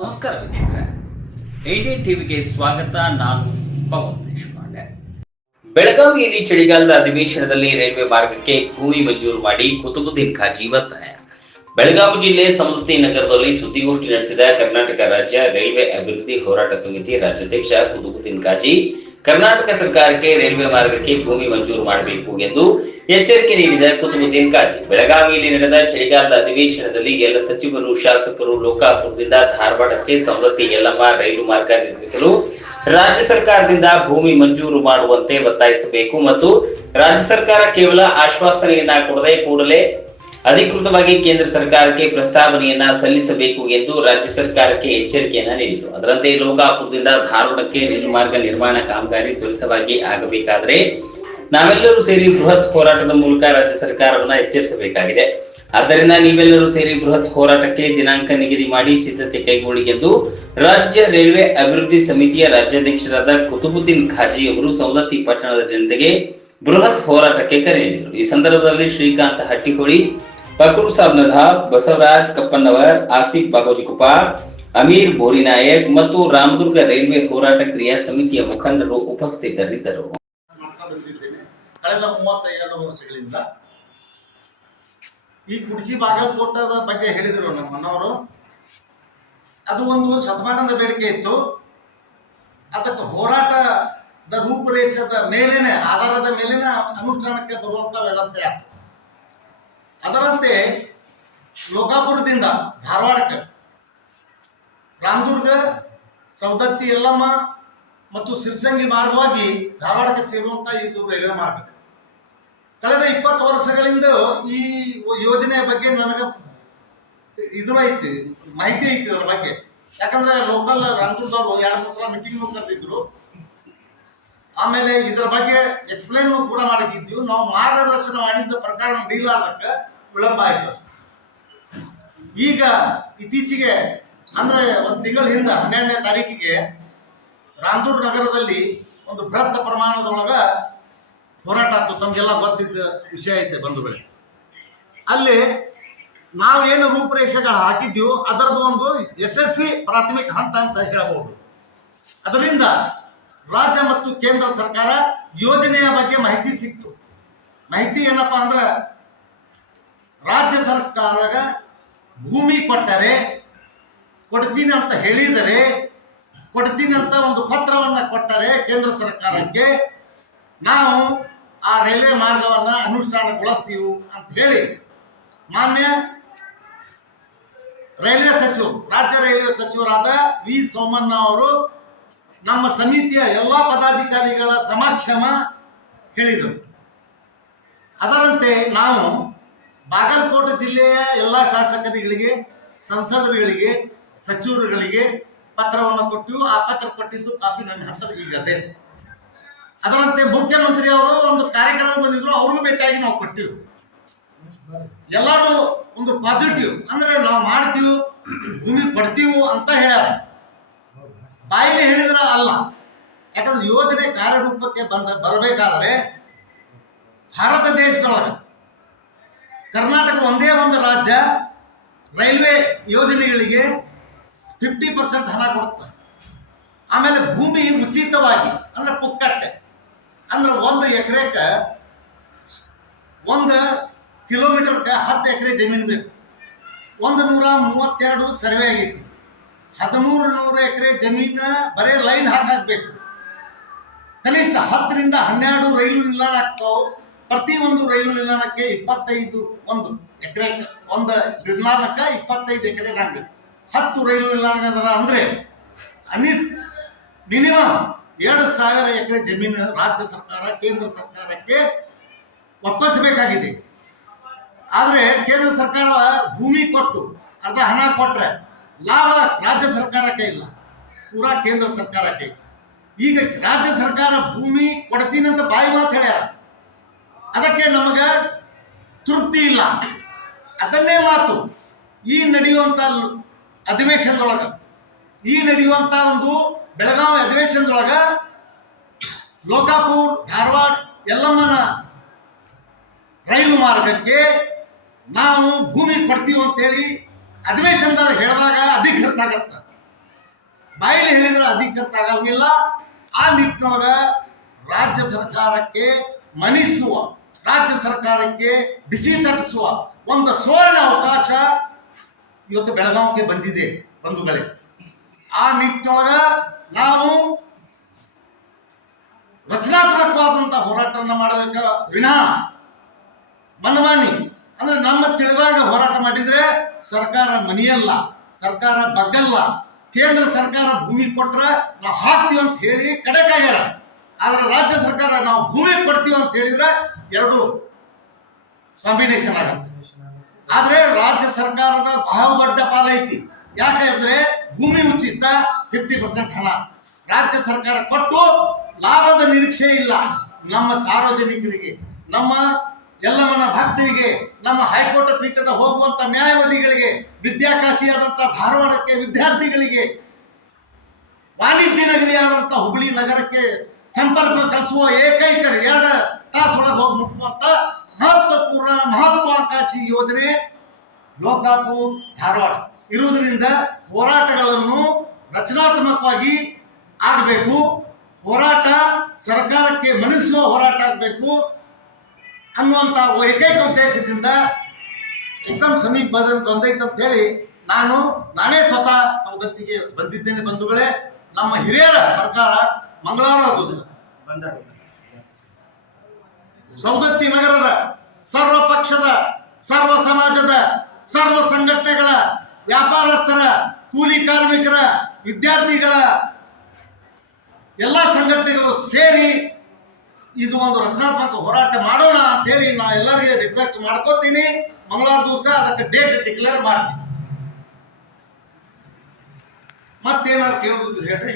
ನಮಸ್ಕಾರ ವೀಕ್ಷಕರೇ. ಐಡಿ ಟಿವಿಗೆ ಸ್ವಾಗತ. ನಾನು ಪವನ್ ದೇಶಪಾಂಡೆ. ಬೆಳಗಾವಿಯಲ್ಲಿ ಚಳಿಗಾಲದ ಅಧಿವೇಶನದಲ್ಲಿ ರೈಲ್ವೆ ಮಾರ್ಗಕ್ಕೆ ಭೂಮಿ ಮಂಜೂರು ಮಾಡಿ ಕುತುಬುದ್ದೀನ್ ಖಾಜಿ ಒತ್ತಾಯ. ಬೆಳಗಾವಿ ಜಿಲ್ಲೆ ಸಮೃದ್ಧಿ ನಗರದಲ್ಲಿ ಸುದ್ದಿಗೋಷ್ಠಿ ನಡೆಸಿದ ಕರ್ನಾಟಕ ರಾಜ್ಯ ರೈಲ್ವೆ ಅಭಿವೃದ್ಧಿ ಹೋರಾಟ ಸಮಿತಿ ರಾಜ್ಯಾಧ್ಯಕ್ಷ ಕುತುಬುದ್ದೀನ್ ಖಾಜಿ ಕರ್ನಾಟಕ ಸರ್ಕಾರಕ್ಕೆ ರೈಲ್ವೆ ಮಾರ್ಗಕ್ಕೆ ಭೂಮಿ ಮಂಜೂರು ಮಾಡಬೇಕು ಎಂದು ಎಚ್ಚರಿಕೆ ನೀಡಿದ ಕುತುಬುದ್ದೀನ್ ಕಾಜಿ ಬೆಳಗಾವಿಯಲ್ಲಿ ನಡೆದ ಚಳಿಗಾಲದ ಅಧಿವೇಶನದಲ್ಲಿ ಎಲ್ಲ ಸಚಿವರು, ಶಾಸಕರು ಲೋಕಾಪುರದಿಂದ ಧಾರವಾಡಕ್ಕೆ ಸವದತ್ತಿ ಯಲ್ಲಮ್ಮ ರೈಲು ಮಾರ್ಗ ನಿರ್ಮಿಸಲು ರಾಜ್ಯ ಸರ್ಕಾರದಿಂದ ಭೂಮಿ ಮಂಜೂರು ಮಾಡುವಂತೆ ಒತ್ತಾಯಿಸಬೇಕು ಮತ್ತು ರಾಜ್ಯ ಸರ್ಕಾರ ಕೇವಲ ಆಶ್ವಾಸನೆಯನ್ನ ಕೊಡದೆ ಕೂಡಲೇ ಅಧಿಕೃತವಾಗಿ ಕೇಂದ್ರ ಸರ್ಕಾರಕ್ಕೆ ಪ್ರಸ್ತಾವನೆಯನ್ನ ಸಲ್ಲಿಸಬೇಕು ಎಂದು ರಾಜ್ಯ ಸರ್ಕಾರಕ್ಕೆ ಎಚ್ಚರಿಕೆಯನ್ನ ನೀಡಿತು. ಅದರಂತೆ ಲೋಕಾಪುರದಿಂದ ಧಾರವಾಡಕ್ಕೆ ರೈಲು ಮಾರ್ಗ ನಿರ್ಮಾಣ ಕಾಮಗಾರಿ ತ್ವರಿತವಾಗಿ ಆಗಬೇಕಾದರೆ ನಾವೆಲ್ಲರೂ ಸೇರಿ ಬೃಹತ್ ಹೋರಾಟದ ಮೂಲಕ ರಾಜ್ಯ ಸರ್ಕಾರವನ್ನ ಎಚ್ಚರಿಸಬೇಕಾಗಿದೆ. ಆದ್ದರಿಂದ ನೀವೆಲ್ಲರೂ ಸೇರಿ ಬೃಹತ್ ಹೋರಾಟಕ್ಕೆ ದಿನಾಂಕ ನಿಗದಿ ಮಾಡಿ ಸಿದ್ಧತೆ ಕೈಗೊಳ್ಳಿ ಎಂದು ರಾಜ್ಯ ರೈಲ್ವೆ ಅಭಿವೃದ್ಧಿ ಸಮಿತಿಯ ರಾಜ್ಯಾಧ್ಯಕ್ಷರಾದ ಕುತುಬುದ್ದೀನ್ ಖಾಜಿ ಅವರು ಸವದತ್ತಿ ಪಟ್ಟಣದ ಜನತೆಗೆ ಬೃಹತ್ ಹೋರಾಟಕ್ಕೆ ಕರೆ ನೀಡಿದರು. ಈ ಸಂದರ್ಭದಲ್ಲಿ ಶ್ರೀಕಾಂತ್ ಹಟ್ಟಿಹೊಳಿ ಫಕ್ರು ಸಾಬ್ ನದಾ ಬಸವರಾಜ್ ಕಪ್ಪಣ್ಣವರ್, ಆಸಿಫ್ ಬಾಗೋಜಿಕುಪ ಅಮೀರ್ ಬೋರಿನಾಯಕ್ ಮತ್ತು ರಾಮದುರ್ಗ ರೈಲ್ವೆ ಹೋರಾಟ ಕ್ರಿಯಾ ಸಮಿತಿಯ ಮುಖಂಡರು ಉಪಸ್ಥಿತರಿದ್ದರು. ಕಳೆದ ಮೂವತ್ತೆರಡು ವರ್ಷಗಳಿಂದ ಈ ಕುಡ್ಚಿ ಬಾಗಲಕೋಟದ ಬಗ್ಗೆ ಹೇಳಿದರು ನಮ್ಮ ಮನವರು ಅದು ಒಂದು ಶತಮಾನದ ಬೇಡಿಕೆ ಇತ್ತು. ಅದಕ್ಕೆ ಹೋರಾಟದ ರೂಪುರೇಷದ ಮೇಲೇನೆ, ಆಧಾರದ ಮೇಲಿನ ಅನುಷ್ಠಾನಕ್ಕೆ ಬರುವಂತ ವ್ಯವಸ್ಥೆ ಆಯ್ತು. ಅದರಂತೆ ಲೋಕಾಪುರದಿಂದ ಧಾರವಾಡಕ್ಕೆ ರಾಮದುರ್ಗ ಸೌದತ್ತಿ ಯಲ್ಲಮ್ಮ ಮತ್ತು ಸಿರ್ಸಂಗಿ ಮಾರ್ಗವಾಗಿ ಧಾರವಾಡಕ್ಕೆ ಸೇರುವಂತ ಇದು ರೈಲ್ವೆ ಮಾರ್ಗ. ಕಳೆದ ಇಪ್ಪತ್ತು ವರ್ಷಗಳಿಂದ ಈ ಯೋಜನೆಯ ಬಗ್ಗೆ ನನಗೆ ಇದು ಐತಿ ಮಾಹಿತಿ ಐತಿ ಅದ್ರ ಬಗ್ಗೆ. ಯಾಕಂದ್ರೆ ಲೋಕಲ್ ರಂಗದವರು ಎರಡು ಮೂರು ಸಲ ಮೀಟಿಂಗ್ ಕರೆದಿದ್ರು. ಆಮೇಲೆ ಇದ್ರ ಬಗ್ಗೆ ಎಕ್ಸ್ಪ್ಲೇನ್ ಕೂಡ ಮಾಡಿದ್ವಿ ನಾವು ಮಾರ್ಗದರ್ಶನ ಮಾಡಿದ್ದ ಪ್ರಕಾರ ನೀಲಾರ್ದಕ್ಕೆ ವಿಳಂಬ ಆಯ್ತು. ಈಗ ಇತ್ತೀಚೆಗೆ, ಅಂದ್ರೆ ಒಂದು ತಿಂಗಳ ಹಿಂದೆ ಹನ್ನೆರಡನೇ ತಾರೀಕಿಗೆ ರಾಮದೂರ್ ನಗರದಲ್ಲಿ ಒಂದು ಬೃಹತ್ ಪ್ರಮಾಣದೊಳಗ ಹೋರಾಟ ಆಯ್ತು. ತಮಗೆಲ್ಲ ಗೊತ್ತಿದ್ದ ವಿಷಯ ಐತೆ ಬಂಧುಗಳೇ. ಅಲ್ಲಿ ನಾವೇನು ರೂಪುರೇಷೆಗಳು ಹಾಕಿದ್ದೀವೋ ಅದರದ್ದು ಒಂದು ಯಶಸ್ವಿ ಪ್ರಾಥಮಿಕ ಹಂತ ಅಂತ ಹೇಳಬಹುದು ಅದರಿಂದ ರಾಜ್ಯ ಮತ್ತು ಕೇಂದ್ರ ಸರ್ಕಾರ ಯೋಜನೆಯ ಬಗ್ಗೆ ಮಾಹಿತಿ ಸಿಕ್ತು. ಮಾಹಿತಿ ಏನಪ್ಪಾ ಅಂದ್ರೆ ರಾಜ್ಯ ಸರ್ಕಾರ ಭೂಮಿ ಕೊಟ್ಟರೆ, ಕೊಡ್ತೀನಿ ಅಂತ ಹೇಳಿದರೆ, ಕೊಡ್ತೀನಿ ಅಂತ ಒಂದು ಪತ್ರವನ್ನು ಕೊಟ್ಟರೆ ಕೇಂದ್ರ ಸರ್ಕಾರಕ್ಕೆ ನಾವು ಆ ರೈಲ್ವೆ ಮಾರ್ಗವನ್ನು ಅನುಷ್ಠಾನಗೊಳಿಸ್ತೀವಿ ಅಂತ ಹೇಳಿ. ಮಾನ್ಯ ರೈಲ್ವೆ ಸಚಿವರು ರಾಜ್ಯ ರೈಲ್ವೆ ಸಚಿವರಾದ ವಿ ಸೋಮಣ್ಣ ಅವರು ನಮ್ಮ ಸಮಿತಿಯ ಎಲ್ಲ ಪದಾಧಿಕಾರಿಗಳ ಸಮಕ್ಷಮ ಹೇಳಿದರು. ಅದರಂತೆ ನಾವು ಬಾಗಲಕೋಟೆ ಜಿಲ್ಲೆಯ ಎಲ್ಲ ಶಾಸಕರುಗಳಿಗೆ, ಸಂಸದರುಗಳಿಗೆ, ಸಚಿವರುಗಳಿಗೆ ಪತ್ರವನ್ನು ಕೊಟ್ಟಿವು ಆ ಪತ್ರ ಕೊಟ್ಟಿದ್ದು ಕಾಪಿ ನನ್ನ ಹತ್ತಿರ ಈಗ ಅದೇ. ಅದರಂತೆ ಮುಖ್ಯಮಂತ್ರಿ ಅವರು ಒಂದು ಕಾರ್ಯಕ್ರಮ ಬಂದಿದ್ರು, ಅವ್ರಿಗೂ ಭೇಟಿಯಾಗಿ ನಾವು ಕೊಟ್ಟಿವಿ. ಎಲ್ಲರೂ ಒಂದು ಪಾಸಿಟಿವ್ ಅಂದ್ರೆ ನಾವು ಮಾಡ್ತೀವಿ, ಭೂಮಿ ಕೊಡ್ತೀವಿ ಅಂತ ಹೇಳ್ಯಾರ. ಬಾಯಿಲಿ ಹೇಳಿದ್ರ ಅಲ್ಲ. ಯಾಕಂದ್ರೆ ಯೋಜನೆ ಕಾರ್ಯರೂಪಕ್ಕೆ ಬಂದ, ಬರಬೇಕಾದ್ರೆ ಭಾರತ ದೇಶದೊಳಗೆ ಕರ್ನಾಟಕ ಒಂದೇ ಒಂದು ರಾಜ್ಯ ರೈಲ್ವೆ ಯೋಜನೆಗಳಿಗೆ ಫಿಫ್ಟಿ ಪರ್ಸೆಂಟ್ ಹಣ ಕೊಡುತ್ತೆ. ಆಮೇಲೆ ಭೂಮಿ ಉಚಿತವಾಗಿ, ಅಂದ್ರೆ ಪುಕ್ಕಟ್ಟೆ, ಅಂದ್ರೆ ಒಂದು ಎಕರೆಕ ಒಂದು ಕಿಲೋಮೀಟರ್ಗೆ ಹತ್ತು ಎಕರೆ ಜಮೀನು ಬೇಕು. ಒಂದು ನೂರ ಮೂವತ್ತೆರಡು ಸರ್ವೆ ಆಗೈತಿ ಹದಿಮೂರು ನೂರು ಎಕರೆ ಜಮೀನ ಬರೀ ಲೈನ್ ಹಾಕಬೇಕು ಕನಿಷ್ಠ ಹತ್ತರಿಂದ ಹನ್ನೆರಡು ರೈಲು ನಿಲ್ದಾಣ ಆಗ್ತಾವು. ಪ್ರತಿ ಒಂದು ರೈಲು ನಿಲ್ದಾಣಕ್ಕೆ ಇಪ್ಪತ್ತೈದು, ಒಂದು ಎಕರೆ, ಒಂದು ನಿಲ್ದಾಣಕ್ಕೆ ಇಪ್ಪತ್ತೈದು ಎಕರೆ ಆಗಬೇಕು ಹತ್ತು ರೈಲು ನಿಲ್ದಾಣ ಅಂದ್ರೆ ಅನಿಸ್, ಮಿನಿಮಮ್ ಎರಡು ಸಾವಿರ ಎಕರೆ ಜಮೀನು ರಾಜ್ಯ ಸರ್ಕಾರ, ಕೇಂದ್ರ ಸರ್ಕಾರಕ್ಕೆ ಒಪ್ಪಿಸಬೇಕಾಗಿದೆ. ಆದರೆ ಕೇಂದ್ರ ಸರ್ಕಾರ ಭೂಮಿ ಕೊಟ್ಟು, ಅರ್ಧ ಹಣ ಕೊಟ್ಟರೆ ಲಾಭ ರಾಜ್ಯ ಸರ್ಕಾರಕ್ಕೆ ಇಲ್ಲ, ಪೂರಾ ಕೇಂದ್ರ ಸರ್ಕಾರಕ್ಕೆ ಈಗ ರಾಜ್ಯ ಸರ್ಕಾರ ಭೂಮಿ ಕೊಡ್ತೀನಿ ಅಂತ ಬಾಯಿ ಮಾತು ಹೇಳ್ಯಾರ. ಅದಕ್ಕೆ ನಮಗ ತೃಪ್ತಿ ಇಲ್ಲ. ಅದನ್ನೇ ಮಾತು. ಈ ನಡೆಯುವಂತ ಅಧಿವೇಶನದೊಳಗೆ, ಈ ನಡೆಯುವಂತ ಒಂದು ಬೆಳಗಾವಿ ಅಧಿವೇಶನದೊಳಗ ಲೋಕಾಪುರ್, ಧಾರವಾಡ ಎಲ್ಲಮ್ಮನ ರೈಲು ಮಾರ್ಗಕ್ಕೆ ನಾವು ಭೂಮಿ ಕೊಡ್ತೀವಿ ಅಂತೇಳಿ ಅಧಿವೇಶನದಾಗ ಹೇಳಿದಾಗ ಅಧಿಕೃತ ಆಗತ್ತೆ. ಬಾಯಲ್ಲಿ ಹೇಳಿದ್ರೆ ಅಧಿಕೃತ ಆಗಂಗಿಲ್ಲ. ಆ ನಿಟ್ಟಿನೊಳಗೆ ರಾಜ್ಯ ಸರ್ಕಾರಕ್ಕೆ ಮಣಿಸುವ ರಾಜ್ಯ ಸರ್ಕಾರಕ್ಕೆ ಬಿಸಿ ತಟ್ಟಿಸುವ ಒಂದು ಸುವರ್ಣ ಅವಕಾಶ ಇವತ್ತು ಬೆಳಗಾವಿಗೆ ಬಂದಿದೆ ಬಂಧುಗಳೇ. ಆ ನಿಟ್ಟಿನೊಳಗ ನಾವು ರಚನಾತ್ಮಕವಾದಂಥ ಹೋರಾಟವನ್ನು ಮಾಡಬೇಕ. ವಿನಾ, ಮನಮಾನಿ, ಅಂದ್ರೆ ನಮ್ಮ ತಿಳಿದಾಗ ಹೋರಾಟ ಮಾಡಿದ್ರೆ ಸರ್ಕಾರ ಮನೆಯಲ್ಲ, ಸರ್ಕಾರ ಬಗ್ಗಲ್ಲ. ಕೇಂದ್ರ ಸರ್ಕಾರ ಭೂಮಿ ಕೊಟ್ರೆ ನಾವು ಹಾಕ್ತೀವಿ ಅಂತ ಹೇಳಿ ಕಡೆಕಾಗ್ಯಾರ ಆದ್ರೆ ರಾಜ್ಯ ಸರ್ಕಾರ ನಾವು ಭೂಮಿ ಕೊಡ್ತೀವಿ ಅಂತ ಹೇಳಿದ್ರೆ ಎರಡು ಕಾಂಬಿನೇಷನ್ ಆಗುತ್ತೆ. ಆದ್ರೆ ರಾಜ್ಯ ಸರ್ಕಾರದ ಬಹಳ ದೊಡ್ಡ ಪಾಲ ಐತಿ. ಯಾಕಂದ್ರೆ ಭೂಮಿ ಉಚಿತ ಫಿಫ್ಟಿ ಪರ್ಸೆಂಟ್ ಹಣ. ರಾಜ್ಯ ಸರ್ಕಾರ ಕೊಟ್ಟು ಲಾಭದ ನಿರೀಕ್ಷೆ ಇಲ್ಲ. ನಮ್ಮ ಸಾರ್ವಜನಿಕರಿಗೆ, ನಮ್ಮ ಎಲ್ಲಮನ ಭಕ್ತರಿಗೆ, ನಮ್ಮ ಹೈಕೋರ್ಟ್ ಪೀಠದ ಹೋಗುವಂತ ನ್ಯಾಯವಾದಿಗಳಿಗೆ ವಿದ್ಯಾಕಾಶಿಯಾದಂಥ ಧಾರವಾಡಕ್ಕೆ ವಿದ್ಯಾರ್ಥಿಗಳಿಗೆ, ವಾಣಿಜ್ಯ ನಗರಿಯಾದಂಥ ಹುಬ್ಬಳ್ಳಿ ನಗರಕ್ಕೆ ಸಂಪರ್ಕ ಕಲಿಸುವ ಏಕೈಕ, ಎರಡು ತಾಸೊಳಗೆ ಹೋಗಿ ಮುಟ್ಟುವಂತ ಮಹತ್ವಪೂರ್ಣ ಮಹತ್ವಾಕಾಂಕ್ಷಿ ಯೋಜನೆ ಲೋಕಾಪು ಧಾರವಾಡ. ಇರುವುದರಿಂದ ಹೋರಾಟಗಳನ್ನು ರಚನಾತ್ಮಕವಾಗಿ ಆಗಬೇಕು. ಹೋರಾಟ ಸರ್ಕಾರಕ್ಕೆ ಮನಿಸುವ ಹೋರಾಟ ಆಗಬೇಕು ಅನ್ನುವಂಥ ಏಕೈಕ ಉದ್ದೇಶದಿಂದ ಎಕ್ಸಾಮ್ ಸಮೀಪ ಬಂದಂತ ಅಂತ ಹೇಳಿ ನಾನು ನಾನೇ ಸ್ವತಃ ಸೌಗತ್ತಿಗೆ ಬಂದಿದ್ದೇನೆ ಬಂಧುಗಳೇ. ನಮ್ಮ ಹಿರಿಯರ ಸರ್ಕಾರ ಮಂಗಳವಾರ ದಿವಸ. ಸೌದತ್ತಿ ನಗರದ ಸರ್ವ ಪಕ್ಷದ ಸರ್ವ ಸಮಾಜದ, ಸರ್ವ ಸಂಘಟನೆಗಳ ವ್ಯಾಪಾರಸ್ಥರ, ಕೂಲಿ ಕಾರ್ಮಿಕರ, ವಿದ್ಯಾರ್ಥಿಗಳ ಎಲ್ಲ ಸಂಘಟನೆಗಳು ಸೇರಿ ಇದು ಒಂದು ರಚನಾತ್ಮಕ ಹೋರಾಟ ಮಾಡೋಣ ಅಂತೇಳಿ ನಾ ಎಲ್ಲರಿಗೆ ರಿಕ್ವೆಸ್ಟ್ ಮಾಡ್ಕೋತೀನಿ. ಮಂಗಳವಾರ ದಿವಸ ಅದಕ್ಕೆ ಡೇಟ್ ಡಿಕ್ಲೇರ್ ಮಾಡ್ತೀನಿ. ಮತ್ತೇನಾದ್ರು ಕೇಳೋದಿದ್ರೆ ಹೇಳ್ರಿ.